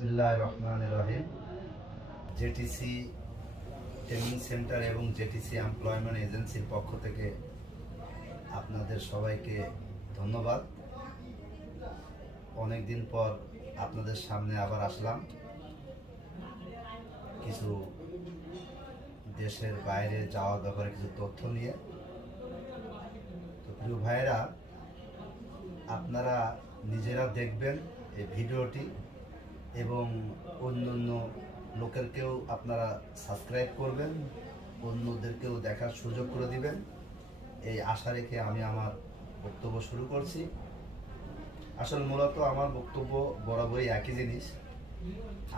বিসমিল্লাহির রহমানির রহিম। জেটিসি training centre এবং জেটিসি এমপ্লয়মেন্ট এজেন্সির পক্ষ থেকে আপনাদের সবাইকে ধন্যবাদ। অনেক দিন পর আপনাদের সামনে আবার আসলাম কিছু দেশের বাইরে যাওয়ার ব্যাপারে কিছু তথ্য নিয়ে। তো প্রিয় ভাইয়েরা, আপনারা নিজেরা দেখবেন এই ভিডিওটি এবং অন্য লোকেরকেও আপনারা সাবস্ক্রাইব করবেন, অন্যদেরকেও দেখার সুযোগ করে দিবেন, এই আশা রেখে আমি আমার বক্তব্য শুরু করছি। আসলে মূলত আমার বক্তব্য বরাবরই একই জিনিস।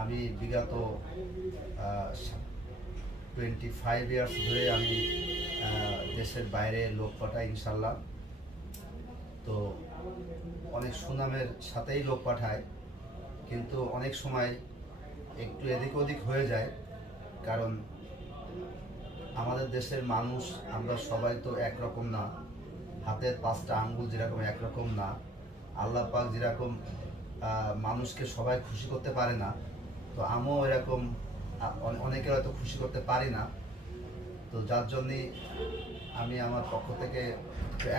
আমি বিগত 25 ইয়ার্স ধরে আমি দেশের বাইরে লোক পাঠাই ইনশাল্লাহ। তো অনেক সুনামের সাথেই লোক পাঠায়, কিন্তু অনেক সময় একটু এদিক ওদিক হয়ে যায়। কারণ আমাদের দেশের মানুষ আমরা সবাই তো একরকম না, হাতের 5টা আঙ্গুল যেরকম একরকম না, আল্লাহ পাক যেরকম মানুষকে সবাই খুশি করতে পারে না, তো আমিও এরকম অনেকের হয়তো খুশি করতে পারি না। তো যার জন্যে আমি আমার পক্ষ থেকে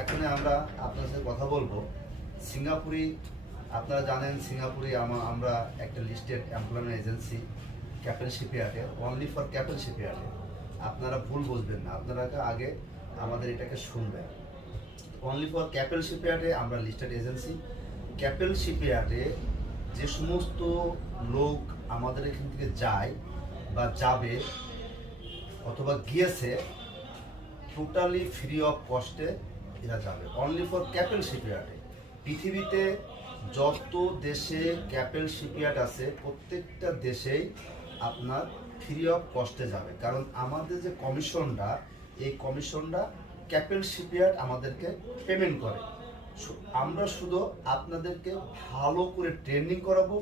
এখন আমরা আপনার সাথে কথা বলবো। সিঙ্গাপুরি, আপনারা জানেন সিঙ্গাপুরে আমরা একটা লিস্টেড এমপ্লয়মেন্ট এজেন্সি ক্যাপ্টেন শিপইয়ার্ডের, অনলি ফর ক্যাপ্টেন শিপইয়ার্ডে। আপনারা ভুল বুঝবেন না, আপনারা আগে আমাদের এটাকে শুনবেন। অনলি ফর ক্যাপ্টেন শিপইয়ার্ডে আমরা লিস্টেড এজেন্সি। ক্যাপ্টেন শিপইয়ার্ডে যে সমস্ত লোক আমাদের এখান থেকে যায় বা যাবে অথবা গিয়েছে, টোটালি ফ্রি অফ কস্টে এরা যাবে, অনলি ফর ক্যাপ্টেন শিপইয়ার্ডে। পৃথিবীতে যত দেশে ক্যাপেল শিপইয়ার্ড আছে প্রত্যেকটা দেশেই আপনার ফ্রি অফ কস্টে যাবে। কারণ আমাদের যে কমিশনটা, এই কমিশনটা ক্যাপেল শিপইয়ার্ড আমাদেরকে পেমেন্ট করে। আমরা শুধু আপনাদেরকে ভালো করে ট্রেনিং করাবো।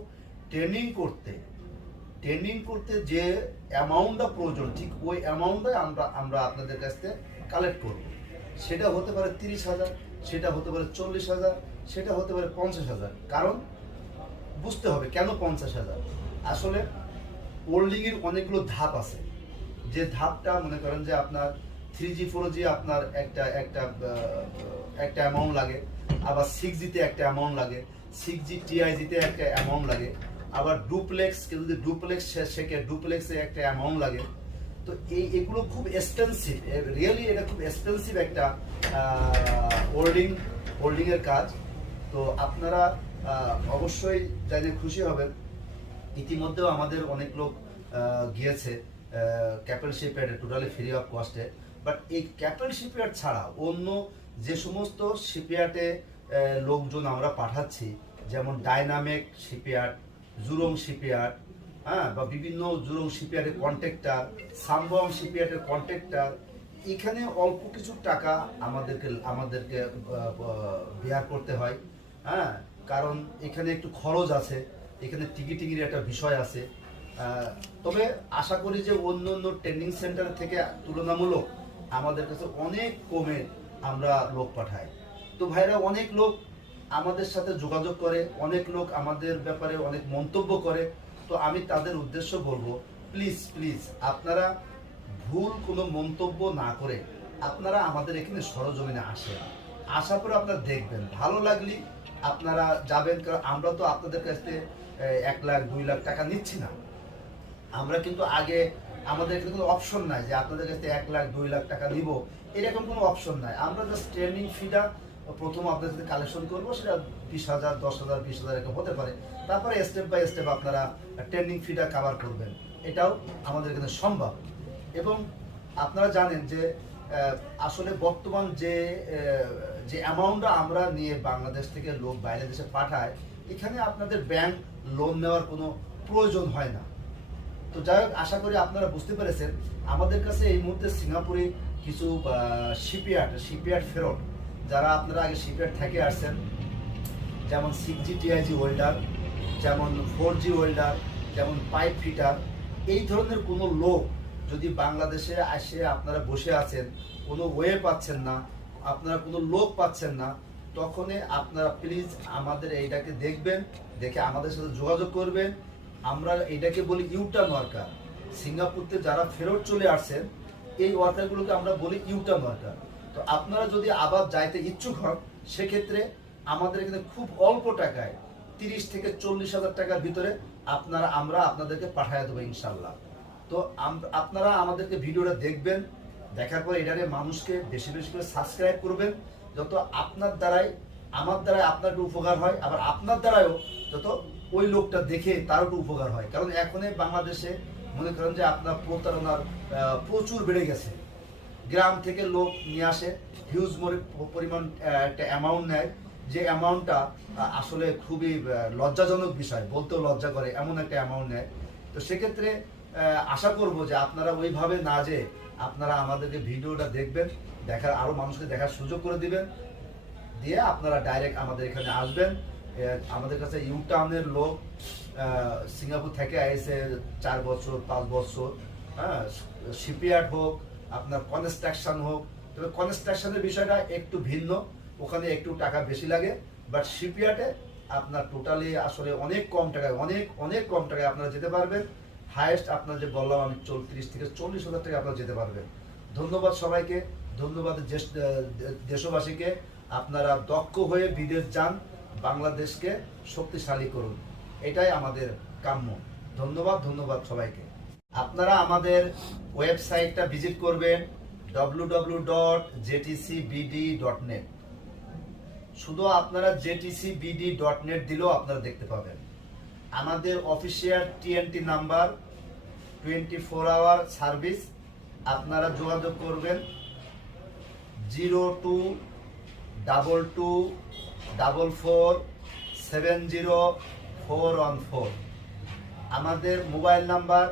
ট্রেনিং করতে যে অ্যামাউন্টটা প্রয়োজন, ঠিক ওই অ্যামাউন্টটাই আমরা আপনাদের কাছ থেকে কালেক্ট করব। সেটা হতে পারে 30,000, সেটা হতে পারে 40,000, সেটা হতে পারে 50,000। কারণ বুঝতে হবে কেন 50,000। আসলে ওল্ডিংয়ের অনেকগুলো ধাপ আছে। যে ধাপটা মনে করেন যে আপনার 3G 4G আপনার একটা অ্যামাউন্ট লাগে, আবার 6Gতে একটা অ্যামাউন্ট লাগে, 6G TIGতে একটা অ্যামাউন্ট লাগে, আবার ডুপ্লেক্স, কেউ যদি ডুপ্লেক্স শেখে ডুপ্লেক্সে একটা অ্যামাউন্ট লাগে। তো এগুলো খুব এক্সপেন্সিভ, রিয়েলি এটা খুব এক্সপেন্সিভ একটা হোল্ডিংয়ের কাজ। তো আপনারা অবশ্যই জানে খুশি হবেন, ইতিমধ্যেও আমাদের অনেক লোক গিয়েছে ক্যাপেল শিপইয়ার্ডে টোটালি ফ্রি অফ কস্টে। বাট এই ক্যাপেল শিপইয়ার্ড ছাড়া অন্য যে সমস্ত শিপইয়ার্ডে লোকজন আমরা পাঠাচ্ছি, যেমন ডাইনামিক শিপইয়ার্ড, জুরং শিপইয়ার্ড, বা বিভিন্ন জুরং শিপইয়ার্ডের কন্ট্রাক্টর, সাম্বং শিপইয়ার্ডের কন্ট্রাক্টর, এখানে অল্প কিছু টাকা আমাদেরকে বেয়ার করতে হয়। কারণ এখানে একটু খরচ আছে, এখানে টিকিটিংয়ের একটা বিষয় আছে। তবে আশা করি যে অন্য ট্রেনিং সেন্টার থেকে তুলনামূলক আমাদের কাছে অনেক কমে আমরা লোক পাঠাই। তো ভাইরা, অনেক লোক আমাদের সাথে যোগাযোগ করে, অনেক লোক আমাদের ব্যাপারে অনেক মন্তব্য করে। তো আমি তাদের উদ্দেশ্য বলবো, প্লিজ আপনারা ভুল কোনো মন্তব্য না করে আপনারা আমাদের এখানে সরজমিনে আসেন। আসার পরে আপনারা দেখবেন, ভালো লাগলে আপনারা যাবেন। কারণ আমরা তো আপনাদের কাছ থেকে 1 লাখ 2 লাখ টাকা নিচ্ছি না। আমরা কিন্তু আগে আমাদের এখানে কোনো অপশন নাই যে আপনাদের কাছ থেকে 1 লাখ 2 লাখ টাকা নিব, এরকম কোনো অপশন নাই। আমরা জাস্ট ট্রেনিং ফিটা প্রথম আপনাদের সাথে কালেকশন করবো, সেটা 20,000, 10,000, 20,000 এরকম হতে পারে। তারপরে স্টেপ বাই স্টেপ আপনারা ট্রেনিং ফিটা কভার করবেন, এটাও আমাদের এখানে সম্ভব। এবং আপনারা জানেন যে আসলে বর্তমান যে অ্যামাউন্টটা আমরা নিয়ে বাংলাদেশ থেকে লোক বাইরে দেশে পাঠায়, এখানে আপনাদের ব্যাংক লোন নেওয়ার কোনো প্রয়োজন হয় না। তো যাই হোক, আশা করি আপনারা বুঝতে পেরেছেন। আমাদের কাছে এই মুহূর্তে সিঙ্গাপুরে কিছু শিপইয়ার্ড ফেরত, যারা আপনারা আগে শিপইয়ার্ড থেকে আসছেন, যেমন 6G TIG ওয়েল্ডার, যেমন 4G ওয়েল্ডার, যেমন পাইপ ফিটার, এই ধরনের কোনো লোক যদি বাংলাদেশে আসে আপনারা বসে আছেন, কোনো ওয়ে পাচ্ছেন না, আপনারা কোনো লোক পাচ্ছেন না, তখনই আপনারা প্লিজ আমাদের এইটাকে দেখবেন, দেখে আমাদের সাথে যোগাযোগ করবেন। আমরা এটাকে বলি ইউটার্ন ওয়ার্কার। সিঙ্গাপুরতে যারা ফেরত চলে আসছেন এই ওয়ার্কারগুলোকে আমরা বলি ইউটার্ন ওয়ার্কার। তো আপনারা যদি আবার যাইতে ইচ্ছুক হন সেক্ষেত্রে আমাদের এখানে খুব অল্প টাকায় 30 থেকে 40,000 টাকার ভিতরে আমরা আপনাদেরকে পাঠিয়ে দেবো ইনশাল্লাহ। তো আপনারা আমাদেরকে ভিডিওটা দেখবেন, দেখার পর এটারে মানুষকে বেশি বেশি করে সাবস্ক্রাইব করবেন, যত আপনার দ্বারাই আমার দ্বারাই আপনার একটু উপকার হয়, আবার আপনার দ্বারাও যত ওই লোকটা দেখে তারও একটু উপকার হয়। কারণ এখন বাংলাদেশে মনে করেন যে আপনার প্রতারণার প্রচুর বেড়ে গেছে। গ্রাম থেকে লোক নিয়ে আসে, হিউজ পরিমাণ একটা অ্যামাউন্ট নেয়, যে অ্যামাউন্টটা আসলে খুবই লজ্জাজনক বিষয়, বলতেও লজ্জা করে এমন একটা অ্যামাউন্ট নেয়। তো সেক্ষেত্রে আশা করব যে আপনারা ওইভাবে না যে আপনারা আমাদেরকে ভিডিওটা দেখবেন, দেখার আরও মানুষকে দেখার সুযোগ করে দিবেন, দিয়ে আপনারা ডাইরেক্ট আমাদের এখানে আসবেন। আমাদের কাছে ইউটার্নের লোক সিঙ্গাপুর থেকে এসে 4 বছর 5 বছর, হ্যাঁ, শিপইয়ার্ড হোক, আপনার কনস্ট্রাকশন হোক। তবে কনস্ট্রাকশনের বিষয়টা একটু ভিন্ন, ওখানে একটু টাকা বেশি লাগে, বাট শিপইয়ার্ডে আপনার টোটালি আসলে অনেক কম টাকায় অনেক কম টাকায় আপনারা যেতে পারবেন। হাইয়েস্ট আপনার যে বললাম আমি 30 থেকে 40,000 টাকা আপনারা যেতে পারবেন। ধন্যবাদ সবাইকে, ধন্যবাদ দেশবাসীকে। আপনারা দক্ষ হয়ে বিদেশ যান, বাংলাদেশকে শক্তিশালী করুন, এটাই আমাদের কাম্য। ধন্যবাদ সবাইকে। আপনারা আমাদের ওয়েবসাইটটা ভিজিট করবেন www.jtcbd.net। শুধু আপনারা jtcbd.net দিলেও আপনারা দেখতে পাবেন। আমাদের official TNT number 24 hour service. আপনারা যোগাযোগ করবেন 022244470414। আমাদের মোবাইল নাম্বার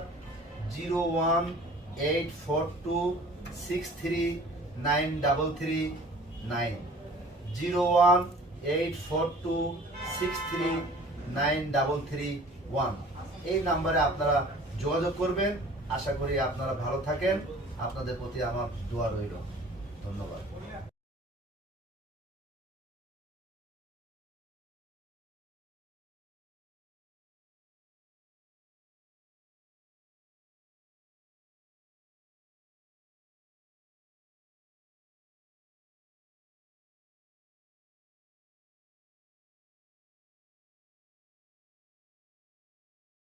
01842639339 01842639331। এই নাম্বারে আপনারা যোগাযোগ করবেন। আশা করি আপনারা ভালো থাকেন, আপনাদের প্রতি আমার দোয়া রইল। ধন্যবাদ।